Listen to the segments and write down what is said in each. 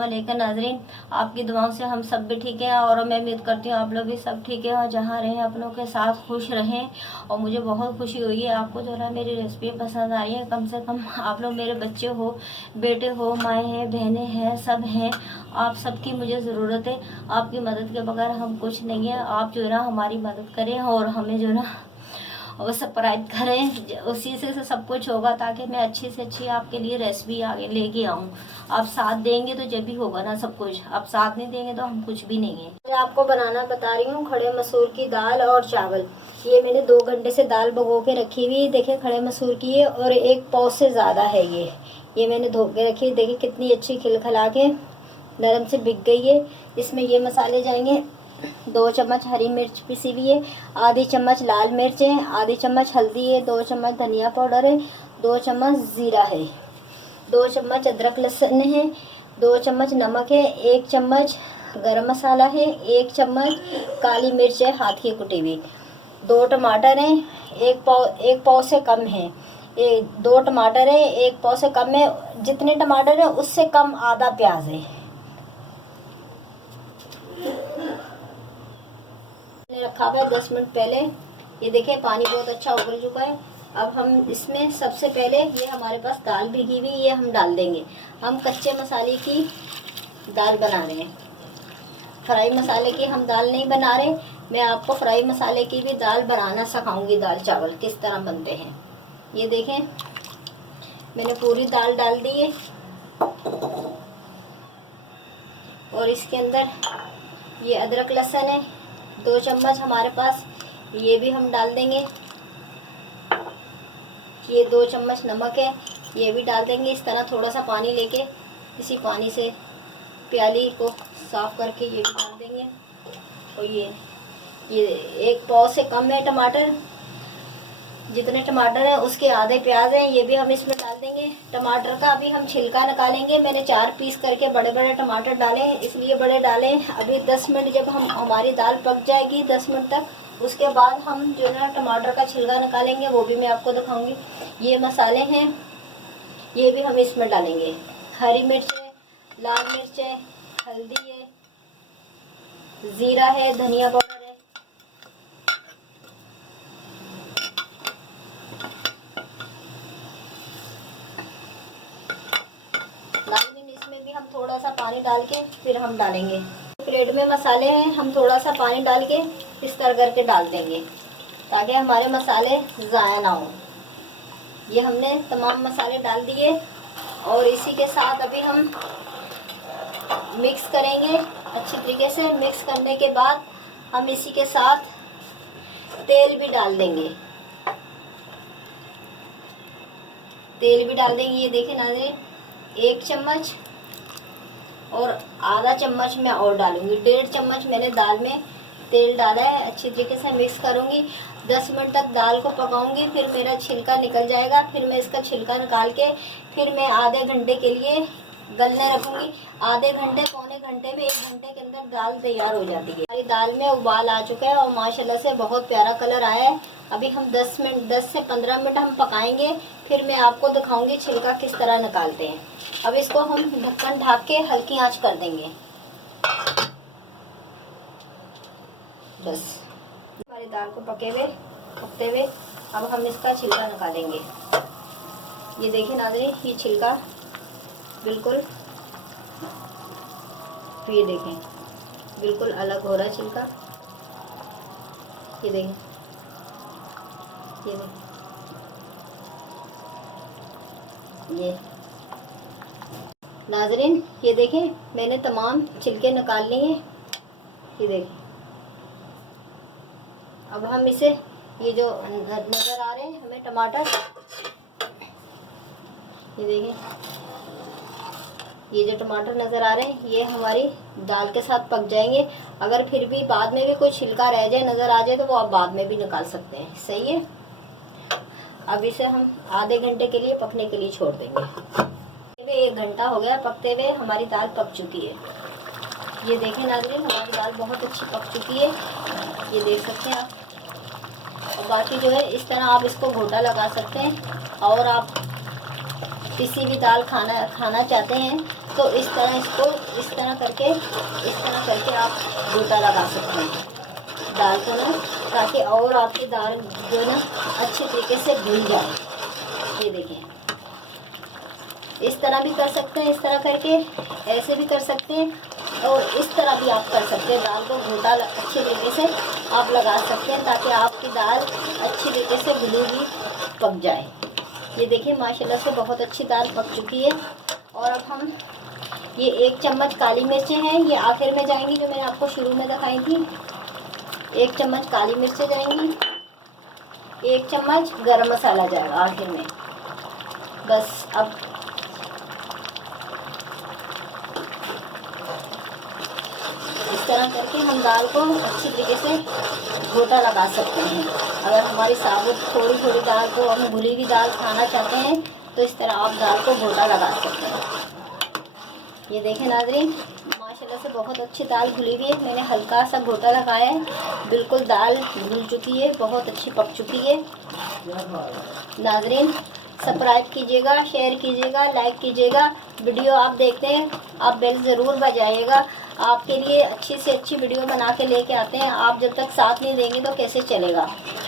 वालेकुम नाज़रीन, आपकी दुआओं से हम सब भी ठीक हैं और मैं उम्मीद करती हूँ आप लोग भी सब ठीक है और जहाँ रहें अपनों के साथ खुश रहें। और मुझे बहुत खुशी हुई है आपको जो है मेरी रेसिपी पसंद आ रही है। कम से कम आप लोग मेरे बच्चे हो, बेटे हो, माएँ हैं, बहनें हैं, सब हैं। आप सबकी मुझे ज़रूरत है। आपकी मदद के बगैर हम कुछ नहीं है। आप जो है ना हमारी मदद करें और हमें जो है ना और सब्सक्राइब करें, उसी से सब कुछ होगा ताकि मैं अच्छी से अच्छी आपके लिए रेसिपी आगे लेके आऊँ। आप साथ देंगे तो जब भी होगा ना सब कुछ, आप साथ नहीं देंगे तो हम कुछ भी नहीं है। मैं आपको बनाना बता रही हूँ खड़े मसूर की दाल और चावल। ये मैंने 2 घंटे से दाल भिगो के रखी हुई, देखिए खड़े मसूर की है और 1 पाव से ज़्यादा है ये मैंने धो के रखी, देखिए कितनी अच्छी खिलखिला के नरम से बिक गई है। इसमें ये मसाले जाएंगे 2 चम्मच हरी मिर्च पिसी हुई है, आधी चम्मच लाल मिर्च है, आधी चम्मच हल्दी है, 2 चम्मच धनिया पाउडर है, 2 चम्मच ज़ीरा है, 2 चम्मच अदरक लहसुन है, 2 चम्मच नमक है, 1 चम्मच गरम मसाला है, 1 चम्मच काली मिर्च है हाथ की कुटी हुई, 2 टमाटर हैं, 1 पाव से कम है, 2 टमाटर है, 1 पाव से कम है, जितने टमाटर है उससे कम आधा प्याज है। रखा हुआ है 10 मिनट पहले। ये देखिए पानी बहुत अच्छा उबल चुका है। अब हम इसमें सबसे पहले ये हमारे पास दाल भिगी हुई ये हम डाल देंगे। हम कच्चे मसाले की दाल बना रहे हैं, फ्राई मसाले की हम दाल नहीं बना रहे। मैं आपको फ्राई मसाले की भी दाल बनाना सिखाऊंगी, दाल चावल किस तरह बनते हैं। ये देखें मैंने पूरी दाल डाल दी है और इसके अंदर ये अदरक लहसुन है 2 चम्मच हमारे पास, ये भी हम डाल देंगे। ये 2 चम्मच नमक है, ये भी डाल देंगे। इस तरह थोड़ा सा पानी लेके इसी पानी से प्याली को साफ करके ये भी डाल देंगे। और ये 1 पाव से कम है टमाटर, जितने टमाटर हैं उसके आधे प्याज हैं, ये भी हम इसमें डाल देंगे। टमाटर का अभी हम छिलका निकालेंगे। मैंने 4 पीस करके बड़े बड़े टमाटर डाले, इसलिए बड़े डाले। अभी 10 मिनट जब हमारी दाल पक जाएगी 10 मिनट तक, उसके बाद हम जो है ना टमाटर का छिलका निकालेंगे, वो भी मैं आपको दिखाऊंगी। ये मसाले हैं, ये भी हम इसमें डालेंगे। हरी मिर्च है, लाल मिर्च है, हल्दी है, ज़ीरा है, धनिया पाउडर है। इसमें भी हम थोड़ा सा पानी डाल के फिर हम डालेंगे। प्लेट में मसाले हैं, हम थोड़ा सा पानी डाल के इस तरह करके डाल देंगे ताकि हमारे मसाले ज़ाया ना हो। ये हमने तमाम मसाले डाल दिए और इसी के साथ अभी हम मिक्स करेंगे अच्छी तरीके से। मिक्स करने के बाद हम इसी के साथ तेल भी डाल देंगे। ये देखिए नाज़रीन, 1 चम्मच और आधा चम्मच मैं और डालूंगी। 1.5 चम्मच मैंने दाल में तेल डाला है। अच्छी तरीके से मिक्स करूंगी। 10 मिनट तक दाल को पकाऊंगी, फिर मेरा छिलका निकल जाएगा। फिर मैं इसका छिलका निकाल के फिर मैं आधे घंटे के लिए गलने रखूंगी। आधे घंटे पौने घंटे में 1 घंटे के अंदर दाल तैयार हो जाती है। हमारी दाल में उबाल आ चुका है और माशाल्लाह से बहुत प्यारा कलर आया है। अभी हम 10 से 15 मिनट हम पकाएंगे, फिर मैं आपको दिखाऊंगी छिलका किस तरह निकालते हैं। अब इसको हम ढक्कन ढक के हल्की आंच कर देंगे। बस हमारी दाल को पकते हुए अब हम इसका छिलका निकालेंगे। ये देखिए नाज़रीन, ये छिलका बिल्कुल, ये देखें बिल्कुल अलग हो रहा है छिलका। ये देखें, ये नाज़रीन, ये देखें मैंने तमाम छिलके निकाल लिए हैं। ये देखें, अब हम इसे ये जो नज़र आ रहे हैं हमें टमाटर, ये देखें ये जो टमाटर नज़र आ रहे हैं ये हमारी दाल के साथ पक जाएंगे। अगर फिर भी बाद में भी कोई छिलका रह जाए, नज़र आ जाए, तो वो आप बाद में भी निकाल सकते हैं। सही है। अब इसे हम आधे घंटे के लिए पकने के लिए छोड़ देंगे। 1 घंटा हो गया पकते हुए, हमारी दाल पक चुकी है। ये देखें नाज़रीन, हमारी दाल बहुत अच्छी पक चुकी है, ये देख सकते हैं आप। और बाकी जो है इस तरह आप इसको घोटा लगा सकते हैं और आप पिसी हुई दाल खाना चाहते हैं तो इस तरह इसको इस तरह करके आप गोटा लगा सकते हैं दाल को ना, ताकि और आपकी दाल जो है ना अच्छे तरीके से भून जाए। ये देखें, इस तरह भी कर सकते हैं, इस तरह करके ऐसे भी कर सकते हैं और इस तरह भी आप कर सकते हैं। दाल को घोटा अच्छे तरीके से आप लगा सकते हैं ताकि आपकी दाल अच्छी तरीके से भुनी हुई पक जाए। ये देखिए माशाल्लाह से बहुत अच्छी दाल पक चुकी है। और अब हम ये 1 चम्मच काली मिर्चें हैं, ये आखिर में जाएंगी, जो मैंने आपको शुरू में दिखाई थी। 1 चम्मच काली मिर्चें जाएंगी, 1 चम्मच गरम मसाला जाएगा आखिर में। बस अब इस तरह करके हम दाल को अच्छी तरीके से घोटा लगा सकते हैं। अगर हमारी साबुत थोड़ी थोड़ी दाल को हम भुनी हुई दाल खाना चाहते हैं तो इस तरह आप दाल को घोटा लगा सकते हैं। ये देखें नाज़रीन, माशाल्लाह से बहुत अच्छी दाल घुली हुई है। मैंने हल्का सा घोटा लगाया है, बिल्कुल दाल घुल चुकी है, बहुत अच्छी पक चुकी है। नाज़रीन सब्सक्राइब कीजिएगा, शेयर कीजिएगा, लाइक कीजिएगा। वीडियो आप देखते हैं आप बेल ज़रूर बजाइएगा। आपके लिए अच्छी से अच्छी वीडियो बना के लेके आते हैं। आप जब तक साथ नहीं देंगे तो कैसे चलेगा।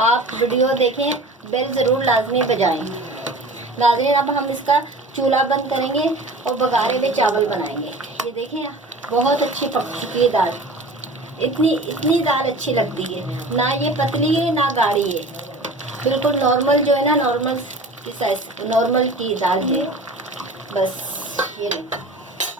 आप वीडियो देखें, बेल ज़रूर लाजमी बजाएं। नाज़रीन अब हम इसका चूल्हा बंद करेंगे और बघारे हुए चावल बनाएंगे। ये देखें बहुत अच्छी पक चुकी है दाल। इतनी दाल अच्छी लगती है ना, ये पतली है ना गाढ़ी है, बिल्कुल नॉर्मल जो है ना, नॉर्मल की साइज नॉर्मल की दाल है। बस ये नहीं,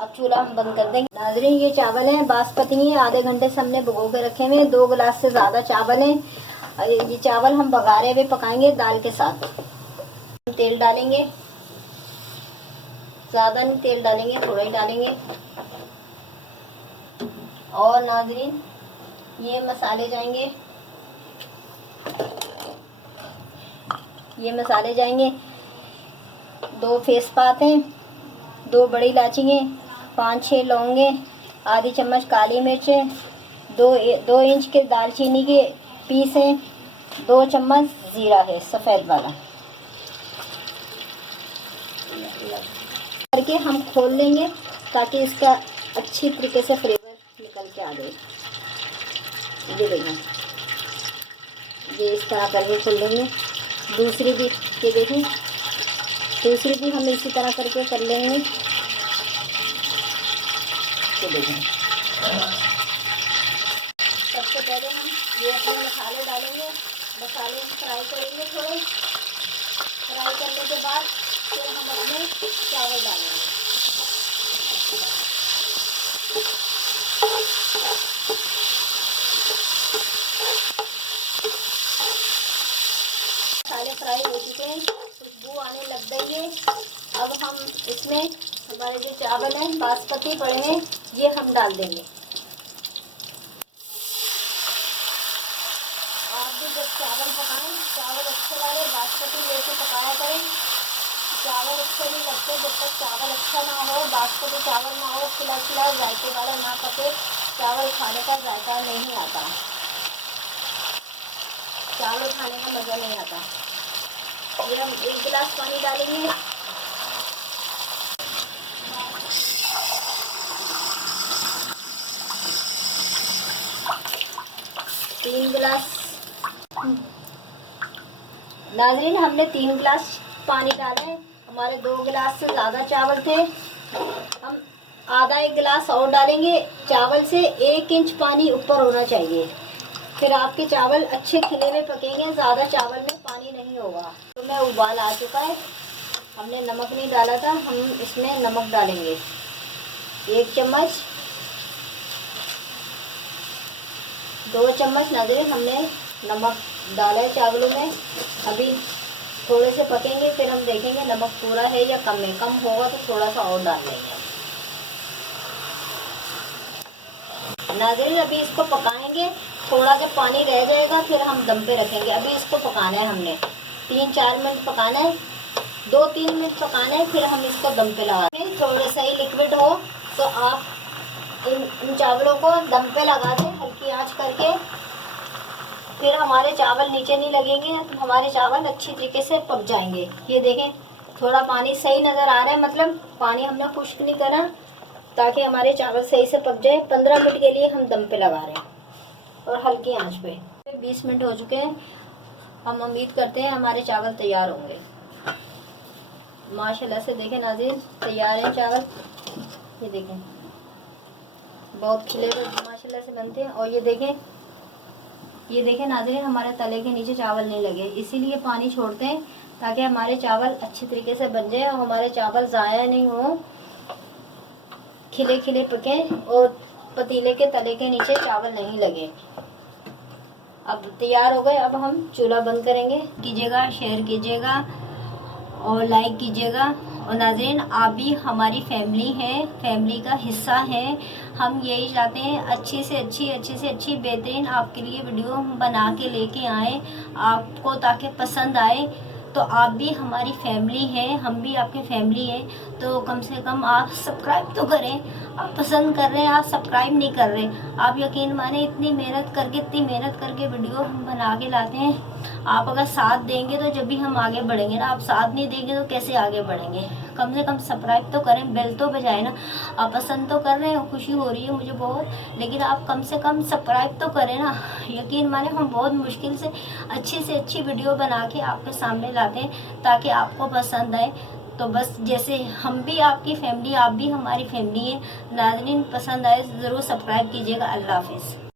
अब चूल्हा हम बंद कर देंगे। नाज़रीन ये चावल हैं, बासमती है, आधे घंटे से हमने भिगो के रखे हुए हैं। 2 गिलास से ज़्यादा चावल हैं। ये चावल हम बघारे हुए पकाएंगे दाल के साथ। तेल डालेंगे, ज़्यादा नहीं तेल डालेंगे, थोड़ा ही डालेंगे। और नाज़रीन ये मसाले जाएंगे, ये मसाले जाएंगे 2 तेज़पात हैं, 2 बड़ी इलायची, 5-6 लौंगे, आधी चम्मच काली मिर्च, 2 इंच के दालचीनी के पीस हैं, 2 चम्मच ज़ीरा है सफ़ेद वाला। करके हम खोल लेंगे ताकि इसका अच्छी तरीके से फ्लेवर निकल के आ जाए। ये देखें, ये इस तरह करके खोल लेंगे। दूसरी भी ये देखें, दूसरी भी हम इसी तरह करके कर लेंगे। ये देखें, सबसे पहले हम ये अपने मसाले डालेंगे, मसाले फ्राई करेंगे। थोड़े फ्राई करने के बाद फिर हम अपने चावल डालेंगे। मसाले फ्राई हो चुके हैं, खुशबू आने लग गई है। अब हम इसमें हमारे जो चावल हैं बासमती पड़े हैं ये हम डाल देंगे। आप भी जब चावल पकाएं, चावल अच्छे वाले बासमती लेके पकाया करें। चावल अच्छे नहीं लगते जब तक चावल अच्छा ना हो, बासमती चावल ना हो, खिला खिला जायके वाला ना पके, चावल खाने का जायका नहीं आता, चावल खाने का मज़ा नहीं आता। ये हम 1 गिलास पानी डालेंगे। 3 गिलास नाज़रीन हमने 3 गिलास पानी डाला है। हमारे 2 गिलास से ज़्यादा चावल थे, हम आधा 1 गिलास और डालेंगे। चावल से 1 इंच पानी ऊपर होना चाहिए, फिर आपके चावल अच्छे खिले में पकेंगे। ज़्यादा चावल में पानी नहीं होगा। तो मैं उबाल आ चुका है, हमने नमक नहीं डाला था, हम इसमें नमक डालेंगे 1 चम्मच, 2 चम्मच नाज़रीन हमने नमक डाला है चावलों में। अभी थोड़े से पकेंगे, फिर हम देखेंगे नमक पूरा है या कम है। कम होगा तो थोड़ा सा और डाल लेंगे। नाज़रीन अभी इसको पकाएंगे, थोड़ा सा पानी रह जाएगा, फिर हम दम पे रखेंगे। अभी इसको पकाना है हमने 3-4 मिनट पकाना है, 2-3 मिनट पकाना है, फिर हम इसको दम पे लगाएंगे। थोड़ा सा ही लिक्विड हो तो आप इन चावलों को दम पे लगा दें हल्की आंच करके, फिर हमारे चावल नीचे नहीं लगेंगे, तो हमारे चावल अच्छी तरीके से पक जाएंगे। ये देखें थोड़ा पानी सही नज़र आ रहा है, मतलब पानी हमने खुश्क नहीं करा, ताकि हमारे चावल सही से पक जाए। 15 मिनट के लिए हम दम पे लगा रहे हैं और हल्की आंच पे। 20 मिनट हो चुके हैं, हम उम्मीद करते हैं हमारे चावल तैयार होंगे। माशाल्लाह से देखें नाज़रीन, तैयार हैं चावल। ये देखें बहुत खिले हुए माशाल्लाह से बनते हैं। और ये देखें नाज़रीन, हमारे तले के नीचे चावल नहीं लगे, इसीलिए पानी छोड़ते हैं ताकि हमारे चावल अच्छी तरीके से बन जाए और हमारे चावल ज़ाया नहीं हो, खिले खिले पकें और पतीले के तले के नीचे चावल नहीं लगे। अब तैयार हो गए, अब हम चूल्हा बंद करेंगे। कीजिएगा, शेयर कीजिएगा और लाइक कीजिएगा। और नाज़रीन, आप भी हमारी फैमिली है, फैमिली का हिस्सा है। हम यही चाहते हैं अच्छी से अच्छी बेहतरीन आपके लिए वीडियो बना के लेके आए आपको, ताकि पसंद आए। तो आप भी हमारी फैमिली है, हम भी आपकी फैमिली है, तो कम से कम आप सब्सक्राइब तो करें। आप पसंद कर रहे हैं, आप सब्सक्राइब नहीं कर रहे। आप यकीन माने इतनी मेहनत करके वीडियो हम बना के लाते हैं। आप अगर साथ देंगे तो जब भी हम आगे बढ़ेंगे ना, आप साथ नहीं देंगे तो कैसे आगे बढ़ेंगे। कम से कम सब्सक्राइब तो करें, बेल तो बजाए ना। आप पसंद तो कर रहे हैं, खुशी हो रही है मुझे बहुत, लेकिन आप कम से कम सब्सक्राइब तो करें ना। यकीन माने हम बहुत मुश्किल से अच्छी वीडियो बना के आपके सामने लाते हैं ताकि आपको पसंद आए। तो बस जैसे हम भी आपकी फैमिली, आप भी हमारी फैमिली है। नाज़रीन, पसंद आए ज़रूर सब्सक्राइब कीजिएगा। अल्लाह हाफिज़।